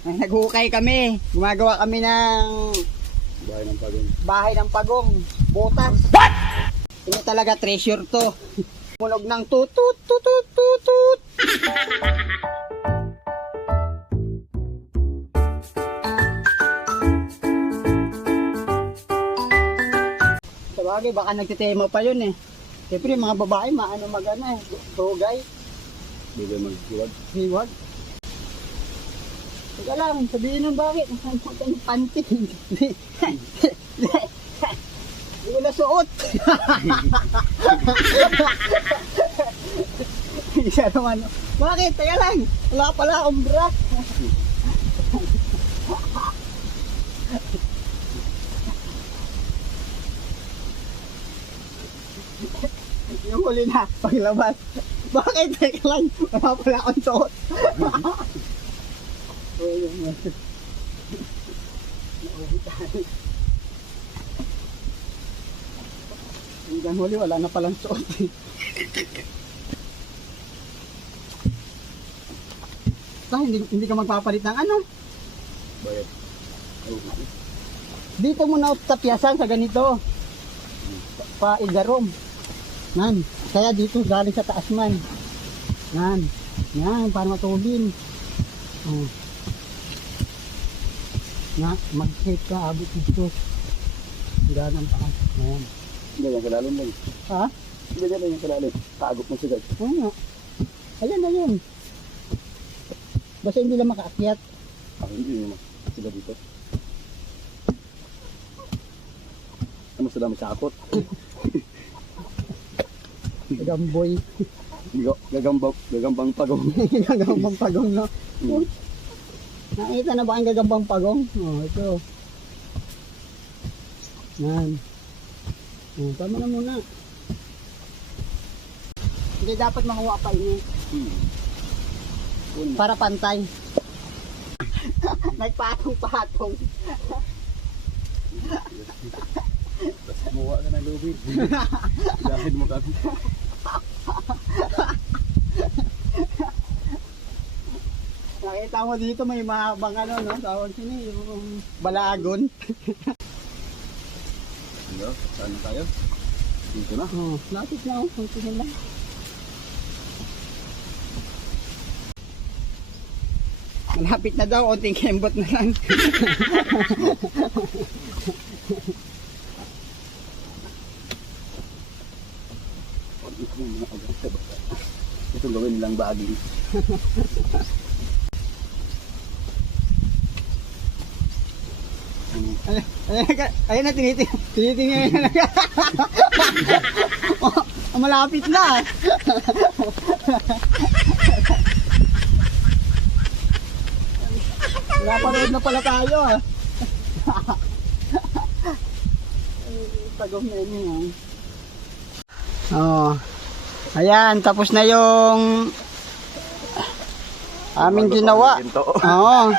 Naghukay kami. Gumagawa kami ng bahay ng pagong. Butas. What? Ini talaga treasure to. Munog ng tutut, tutut, tutut. Sabagay, baka nagtitema pa yun eh. Siyempre, mga babae, maano magana eh. Tugay. Hindi mag-iwag. Hiwag. Teka lang, sabihin nung bakit. Nasaan mo ka ng panty? Hindi ko nasuot. Isa naman. Bakit? Teka lang. Wala pala akong bra. Yung huli na, paglabas. Bakit? Teka lang. Wala pala akong suot. Hanggang huli, wala na palang suot. Hindi ka magpapalit ng ano? Bayad. Dito mo na tapyasan sa ganito. Pa-igarom. Nan. Kaya dito galing sa taas man. Nan. Yan, para matulin. Oh. Na, mag-shape ka, abot dito. Hanggang ang taas. Ayan. Hindi yan kalalim lang. Ha? Hindi yan yung kalalim. Taagop mo siya. Oo nga. Ayan, ayan. Basta hindi lang makaakyat. Hindi naman. Sila dito. Ano sila masyakot? Gamboy. Gagambang pagong. Gagambang pagong, no? Nakita na ba ang gagambang pagong? Oh, ito. Yan. Oh, tama na muna. Hindi dapat makuha pa ini. Para pantay. Nagpatong-patong. Muwa ka ng lubid. Dahil mo kami. Nakita mo dito may mahabang ano, no? Tawag sini yung balagon. Ano? Saan na tayo? Dito na. Oh, lapit na, oh. Kunti na lang. Malapit na daw, konting kembot na lang. Itong gawin nilang baging. Ayun na, tinitingnan na lang. Oh, malapit na. Napanood na pala tayo. Tagom na yun. Oh. Ayan, tapos na yung aming ginawa. Oo.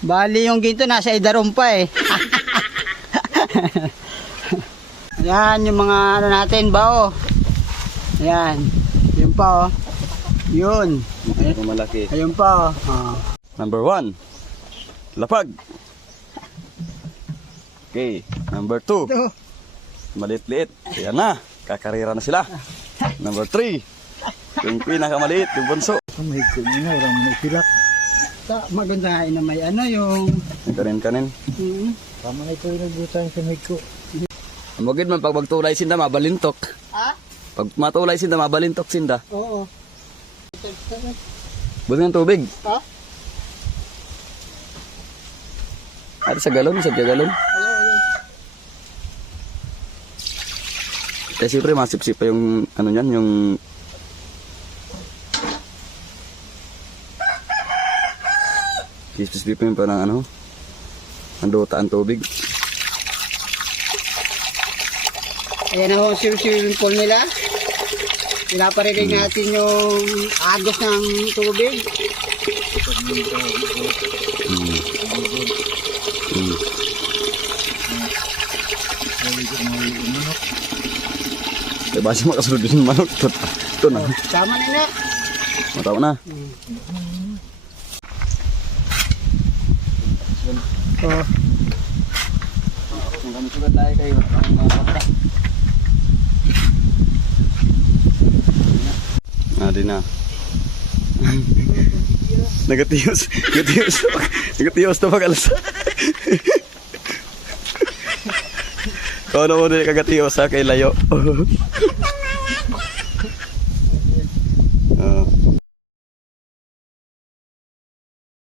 Bali yung ginto nasa idarom pa eh. Ayan yung mga ano natin ba oh. Ayan. Yun pa oh. Yun. Ito malaki. Ayun pa oh. Oh. Number 1. Lapag. Okay. Number 2. Ito. Maliit-liit. Ayan na. Kakarira na sila. Number 3. Yung pinakamaliit, yung bunso. May kunin na, walang may pilak. Maganda nga na may ano yung... Yung kanin-kanin. Tama na ito yung nagbutan sa may ko. Magid man pag magtulay sinda, mabalintok. Ha? Pag matulay sinda, mabalintok sinda. Oo. Buti ng tubig. Ha? At sa galon, sa galon. Ayun. Kaya siyempre masip-sip pa yung ano niyan, yung kisip-sip pa yung parang ano, ang duta ang tubig. Ayan na ho, swimming pool nila. Pinaparinig natin yung agos ng tubig. Diba siya makasunod din yung manok? Ito na. Tama na na. Mataw na. Oh. Kung kami sugat tayo kayo, ang mga bata. Di na. Nagatiyos. Nagatiyos na pag-alas. Kung ano mo din kagatiyos sa kay layo.